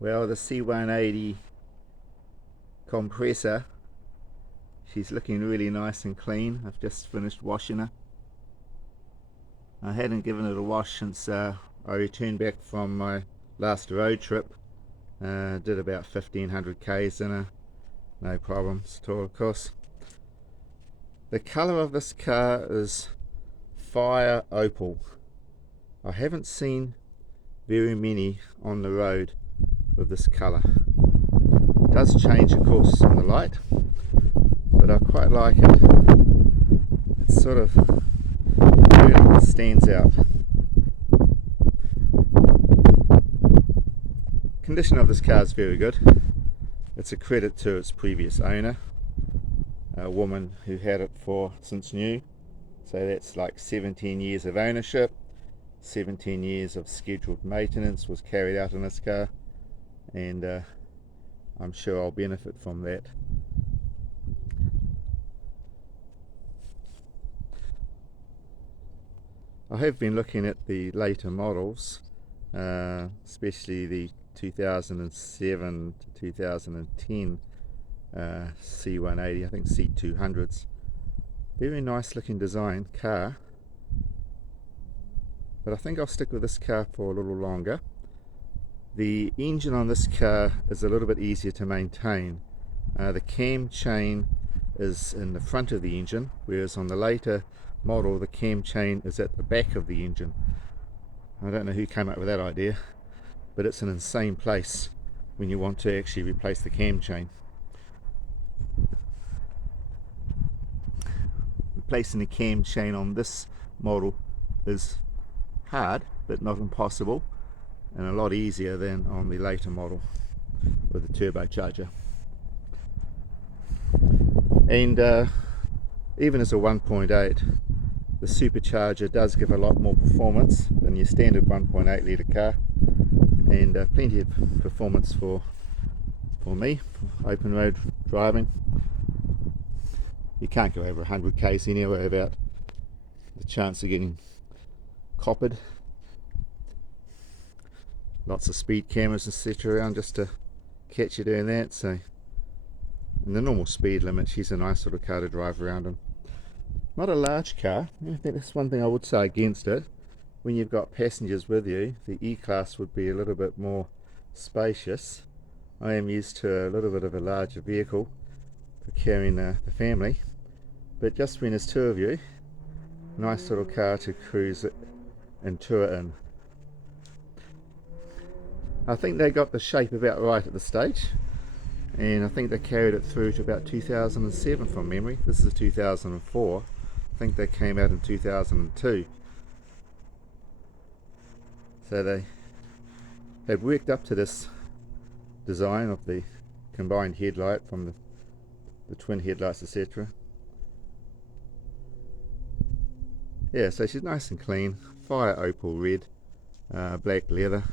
Well, the C180 Kompressor, she's looking really nice and clean. I've just finished washing her. I hadn't given it a wash since I returned back from my last road trip. Did about 1500 k's in her, no problems at all, of course. The colour of this car is fire opal. I haven't seen very many on the road with this colour. It does change, of course, in the light, but I quite like it. It sort of really stands out. Condition of this car is very good. It's a credit to its previous owner, a woman who had it since new. So that's like 17 years of ownership, 17 years of scheduled maintenance was carried out in this car, and I'm sure I'll benefit from that. I have been looking at the later models, especially the 2007 to 2010 C180, I think C200s. Very nice looking design car, but I think I'll stick with this car for a little longer. The engine on this car is a little bit easier to maintain. The cam chain is in the front of the engine, whereas on the later model the cam chain is at the back of the engine. I don't know who came up with that idea, but it's an insane place when you want to actually replace the cam chain. Replacing the cam chain on this model is hard, but not impossible, and a lot easier than on the later model with the turbocharger. And even as a 1.8, the supercharger does give a lot more performance than your standard 1.8 litre car, and plenty of performance for me, for open road driving. You can't go over 100 k's anyway without the chance of getting coppered. Lots of speed cameras etc. around just to catch you doing that. So in the normal speed limit, she's a nice sort of car to drive around in. Not a large car. I think that's one thing I would say against it. When you've got passengers with you, the E-Class would be a little bit more spacious. I am used to a little bit of a larger vehicle for carrying the family, but just when there's two of you, nice little car to cruise it and tour in. I think they got the shape about right at the stage, and I think they carried it through to about 2007 from memory. This is 2004. I think they came out in 2002. So they've worked up to this design of the combined headlight from the twin headlights, etc. Yeah, so she's nice and clean, fire opal red, black leather,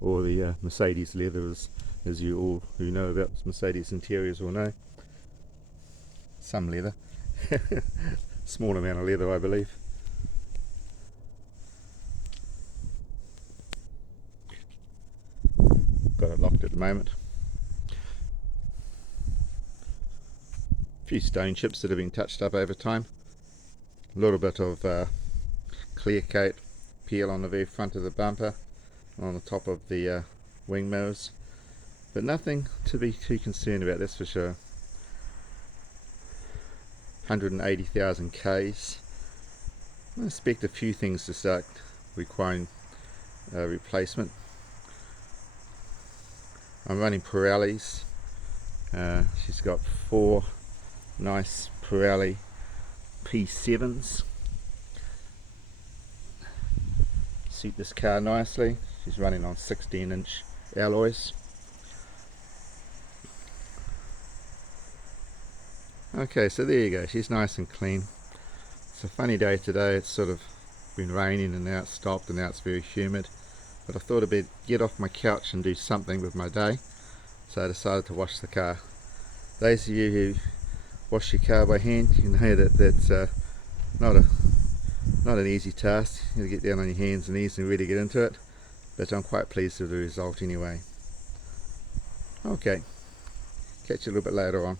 or the Mercedes leather, as you all who know about Mercedes interiors will know. Some leather, small amount of leather I believe. Got it locked at the moment. A few stone chips that have been touched up over time. A little bit of clear coat peel on the very front of the bumper, on the top of the wing mirrors, but nothing to be too concerned about, that's for sure. 180,000 k's. I expect a few things to start requiring replacement. I'm running Pirellis. She's got 4 nice Pirelli P7s. Suit this car nicely. She's running on 16-inch alloys. Okay, so there you go. She's nice and clean. It's a funny day today. It's sort of been raining and now it's stopped and now it's very humid. But I thought I'd better get off my couch and do something with my day. So I decided to wash the car. Those of you who wash your car by hand, you know that that's not an easy task. You got to get down on your hands and knees and really get into it. but I'm quite pleased with the result anyway. Okay, catch you a little bit later on.